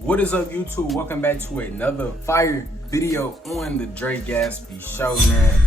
What is up, YouTube? Welcome back to another fire video on the Dre Gatsby Show, man.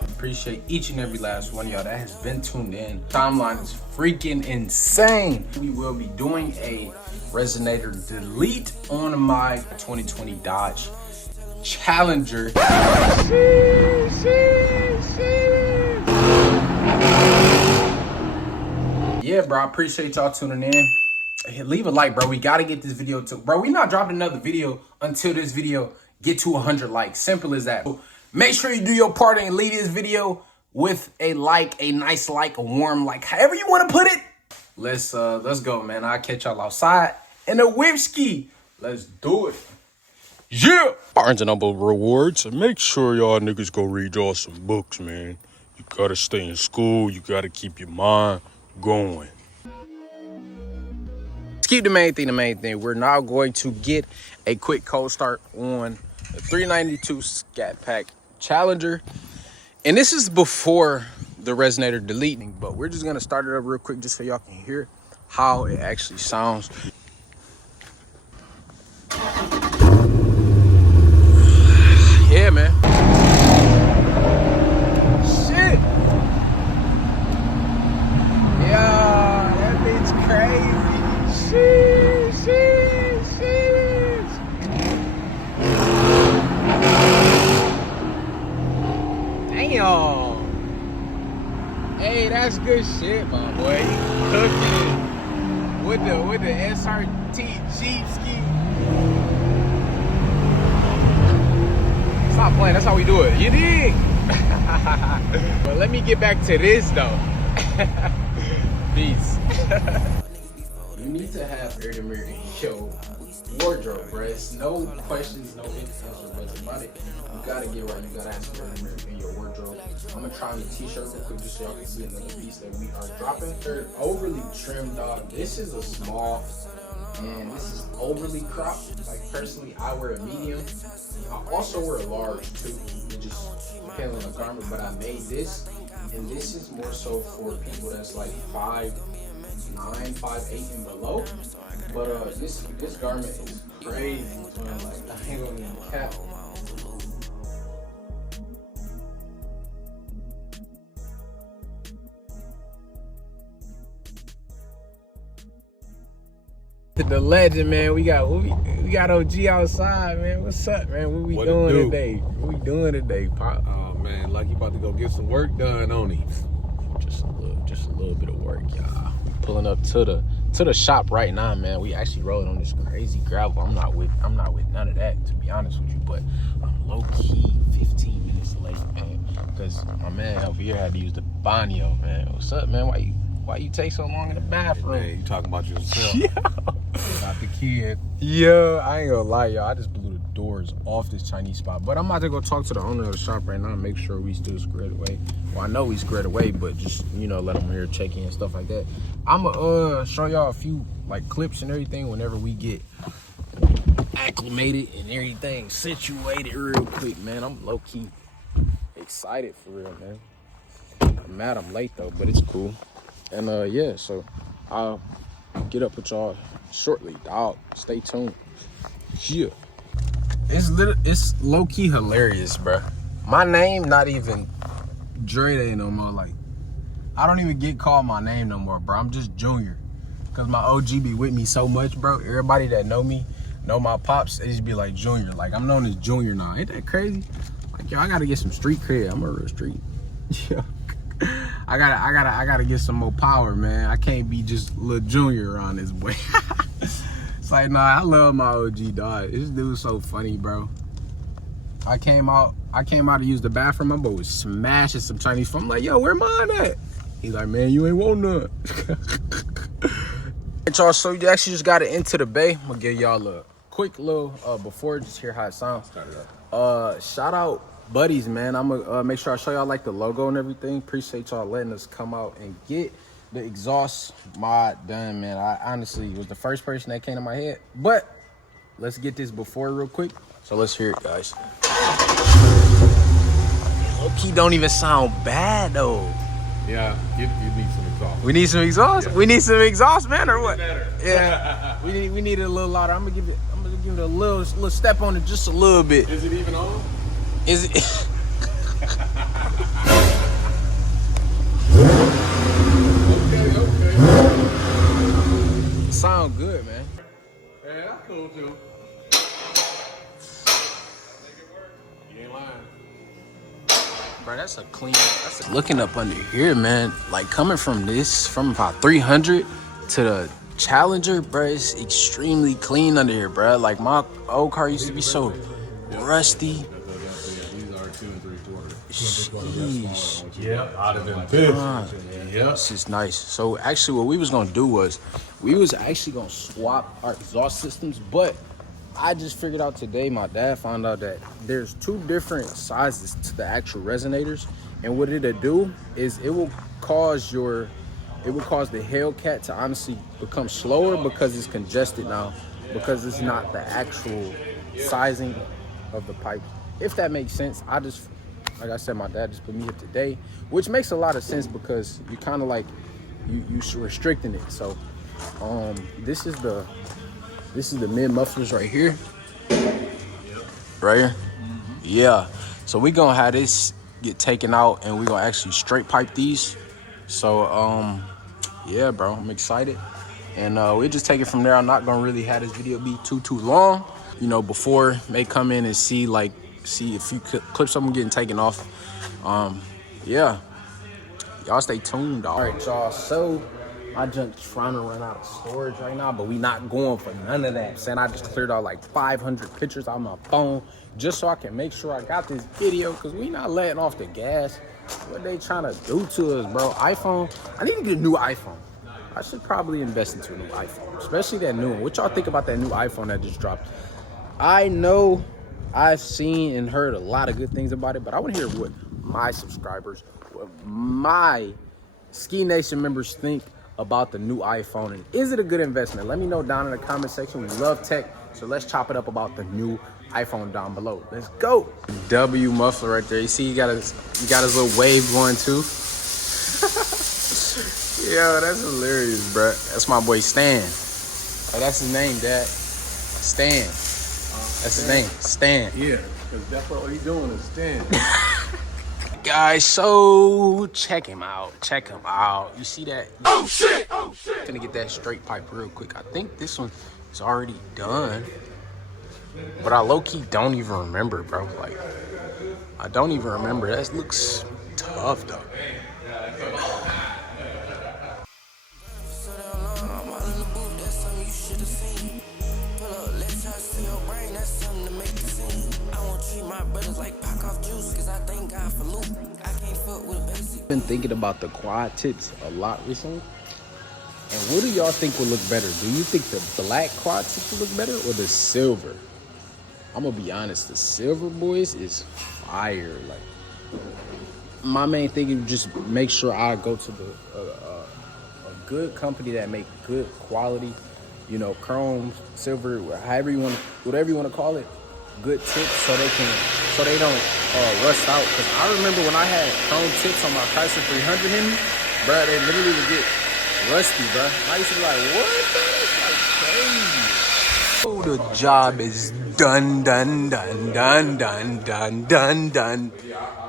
Appreciate each and every last one of y'all that has been tuned in. Timeline is freaking insane. We will be doing a resonator delete on my 2020 Dodge Challenger. Yeah, bro, I appreciate y'all tuning in. Hey, leave a like, bro. We gotta get this video to, bro, we not dropping another video until this video get to 100 likes. Simple as that. So make sure you do your part and leave this video with a like, a nice like, a warm like, however you want to put it. Let's go, man. I'll catch y'all outside in a whiskey. Let's do it. Yeah. Barnes and Noble rewards. And make sure y'all niggas go read y'all some books, man. You gotta stay in school. You gotta keep your mind going. Let's keep the main thing. We're now going to get a quick cold start on the 392 SCAT Pack Challenger. And this is before the resonator deleting, but we're just gonna start it up real quick just so y'all can hear how it actually sounds. Yeah, man. Shit. Yeah, that bitch crazy. Shit. Damn. Hey, that's good shit, my boy. Cooking with the SRT Jeep ski. Stop playing, that's how we do it. You dig? But let me get back to this though. Peace. You need to have air to mirror in your wardrobe, bro. It's no questions, no ifs, ands, or buts about it. You gotta get right. You gotta have some air to mirror in your wardrobe. I'm gonna try on the t-shirt real quick just so y'all can see another piece that we are dropping. They're overly trimmed, dog. This is a small, and this is overly cropped. Like personally, I wear a medium. I also wear a large too. It just depends on the garment, but I made this, and this is more so for people that's like 5'9", 5'8", and below. But this garment is crazy. Man. Like I ain't gonna even cap. The legend, man. We got OG outside, man. What's up, man? What we doing today? What we doing today, Pop? Oh man, like you about to go get some work done on him. Just a little bit of work, y'all. Pulling up to the shop right now, man. We actually rolling on this crazy gravel. I'm not with none of that, to be honest with you. But I'm low key 15 minutes late, man, because my man over here had to use the banyo, man. What's up, man? Why you take so long in the bathroom? Hey, man, you talking about yourself. Yeah. Not the kid. Yeah, I ain't gonna lie, y'all. I just blew the doors off this Chinese spot. But I'm about to go talk to the owner of the shop right now and make sure we still squared away. Well, I know we squared away, but just, you know, let them here check in and stuff like that. I'm gonna show y'all a few, like, clips and everything whenever we get acclimated and everything situated real quick, man. I'm low-key excited for real, man. I'm mad I'm late, though, but it's cool. And, yeah, so I'll get up with y'all shortly, dog. Stay tuned. Yeah. It's low-key hilarious, bro. My name not even Dre no more. Like, I don't even get called my name no more, bro. I'm just Junior. Because my OG be with me so much, bro. Everybody that know me, know my pops, they just be like Junior. Like, I'm known as Junior now. Ain't that crazy? Like, yo, I gotta get some street cred. I'm a real street. Yeah. I gotta get some more power, man. I can't be just little Junior around this boy. It's like, nah, I love my OG, dog. This dude's so funny, bro. I came out to use the bathroom. My boy was smashing some Chinese food. I'm like, yo, where mine at? He's like, man, you ain't want none. Y'all, so you actually just got it into the bay. I'm gonna give y'all a quick little before, just hear how it sounds. Shout out buddies, man. I'm gonna make sure I show y'all like the logo and everything. Appreciate y'all letting us come out and get the exhaust mod done, man. I honestly was the first person that came to my head, but let's get this before real quick. So let's hear it, guys. Low-key don't even sound bad though. Yeah, you need some exhaust. We need some exhaust. Yeah. We need some exhaust, man, or what? Better. Yeah, we need it a little louder. I'm gonna give it a little step on it, just a little bit. Is it even on? Is it? Okay. Sound good, man. Yeah, that's cool too. You ain't lying. Bro, that's a clean. Looking up under here, man. Like coming from about 300 to the Challenger, bro. It's extremely clean under here, bro. Like my old car used to be so rusty. These are 2 3/4. Sheesh. Yeah, I'd have been pissed. Yeah. This is nice. So actually what we was gonna do was we was actually gonna swap our exhaust systems, but I just figured out today, my dad found out that there's 2 different sizes to the actual resonators, and what it'll do is it will cause the hellcat to honestly become slower because it's congested now, because it's not the actual sizing of the pipe, if that makes sense. Like I said, my dad just put me here today, which makes a lot of sense because you kind of like you restricting it. So this is the mid mufflers right here. Right here. Yeah, so we gonna have this get taken out and we gonna actually straight pipe these. So yeah, bro, I'm excited, and we just take it from there. I'm not gonna really have this video be too long, you know, before they come in and see if you could clip something getting taken off. Yeah, y'all stay tuned, dog. All right, y'all, so my junk's trying to run out of storage right now, but we not going for none of that. Saying I just cleared out like 500 pictures on my phone just so I can make sure I got this video, because we not letting off the gas. What they trying to do to us, bro? iPhone, I need to get a new iPhone. I should probably invest into a new iPhone, especially that new one. What y'all think about that new iPhone that just dropped? I know I've seen and heard a lot of good things about it, but I want to hear what my subscribers, what my Ski Nation members think about the new iPhone, and is it a good investment? Let me know down in the comment section. We love tech, so let's chop it up about the new iPhone down below. Let's go. W muffler right there. You see, he got his little wave going too. Yo, that's hilarious, bro. That's my boy Stan. Oh, that's his name, Dad. Stan. That's his name, Stan. Yeah, because that's what he's doing is stand. Guys, so check him out. You see that? Oh shit! Gonna get that straight pipe real quick. I think this one is already done, but I low-key don't even remember, bro. Like, I don't even remember. That looks tough, though. Been thinking about the quad tips a lot recently, and what do y'all think will look better? Do you think the black quad tips will look better or the silver? I'm gonna be honest, the silver, boys, is fire. Like, my main thing is just make sure I go to a good company that make good quality, you know, chrome, silver, whatever you want to call it, good tips so they don't rust out. Because I remember when I had chrome tips on my Chrysler 300 HEMI, bro, they literally would get rusty, bro. I used to be like, what? That's like crazy. Oh, the job is done.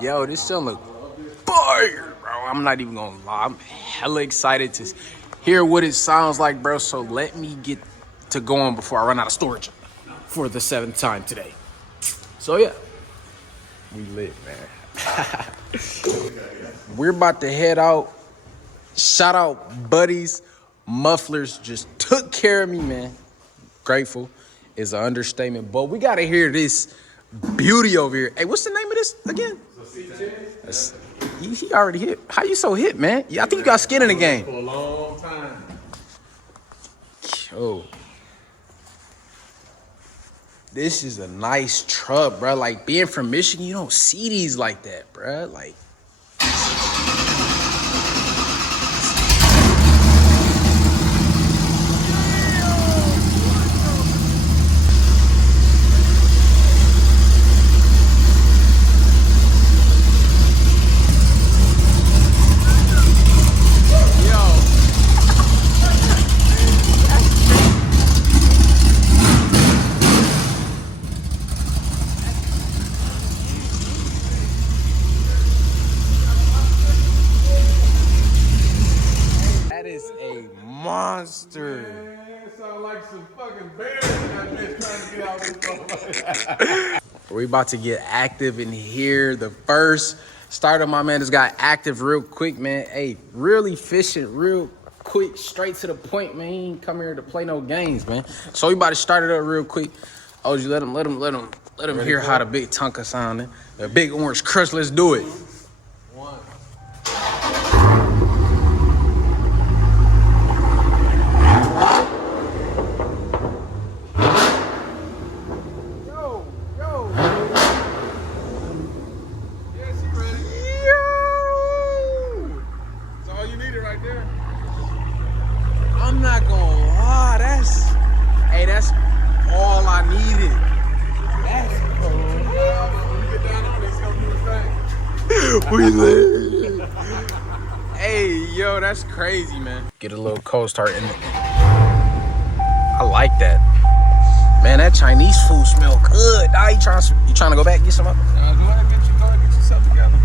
Yo, this still look fire, bro. I'm not even gonna lie. I'm hella excited to hear what it sounds like, bro. So let me get to going before I run out of storage for the 7th time today. So yeah, we lit, man. We're about to head out. Shout out Buddies Mufflers, just took care of me, man. Grateful is an understatement, but we gotta hear this beauty over here. Hey, what's the name of this again? He already hit. How you so hit, man? Yeah, I think you got skin in the game. For a long time. Yo. This is a nice truck, bro. Like, being from Michigan, you don't see these like that, bro. Like, That sound like some fucking bears in that bitch trying to get out this motherfucker. We about to get active in here. The first starter, my man, just got active real quick, man. Hey, real efficient, real quick, straight to the point, man. He ain't come here to play no games, man. So we about to start it up real quick. Oh, you let him hear how the big Tonka sounding. The big orange crush. Let's do it. One. Yo. Yeah, she ready. Yo. That's all you needed right there. I'm not gonna lie, that's all I needed. That's When you get down on it, it's gonna do the thing. we lit. Hey, yo, that's crazy, man. Get a little cold start in it. I like that. Man, that Chinese food smell good. Nah, you trying to go back and get some up? Go ahead, get yourself together.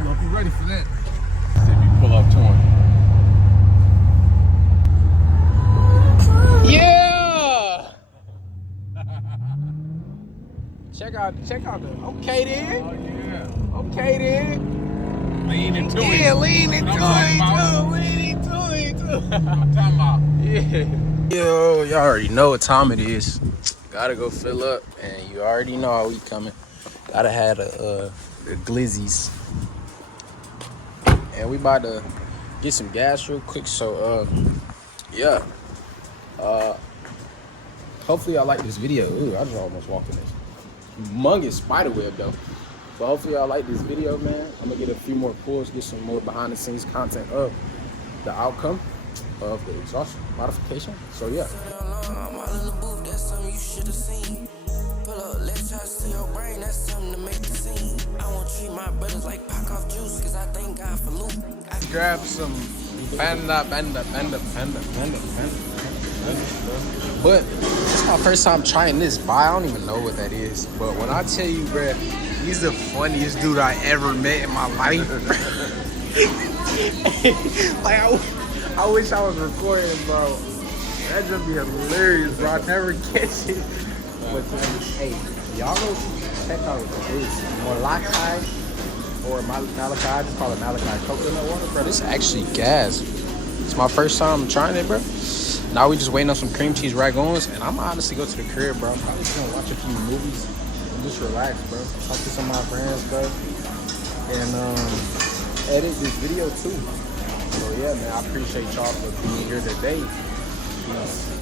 You won't be ready for that. See if you pull up to him. Yeah. Check out the. Okay then. Oh yeah. Okay then. Lean into Yeah, it. lean into it too. I'm talking about. Yeah. Yo, y'all already know what time it is. Gotta go fill up, and you already know how we coming. Gotta have the glizzies. And we about to get some gas real quick, so yeah. Hopefully y'all like this video. Ooh, I just almost walked in this humongous spider web though. But hopefully y'all like this video, man. I'm gonna get a few more pulls, get some more behind the scenes content of the outcome of the exhaust modification. So yeah. I'm all in the booth, that's something you should have seen. Pull up, let's try to see your brain, that's something to make the scene. I won't treat my brothers like pack off juice, cause I thank God for loot. Grab some panda. But it's my first time trying this buy. I don't even know what that is. But when I tell you, bruh, he's the funniest dude I ever met in my life. Like, I wish I was recording, bro. That'd just be hilarious, bro. I never catch it. But hey, y'all go check out this Malachi or Malachi. I just call it Malachi coconut water, bro. This is actually gas. It's my first time trying it, bro. Now we just waiting on some cream cheese ragons, and I'm honestly go to the crib, bro. I'm probably just gonna watch a few movies and just relax, bro. Talk to some of my friends, bro, and edit this video too. So yeah, man, I appreciate y'all for being here today. Peace.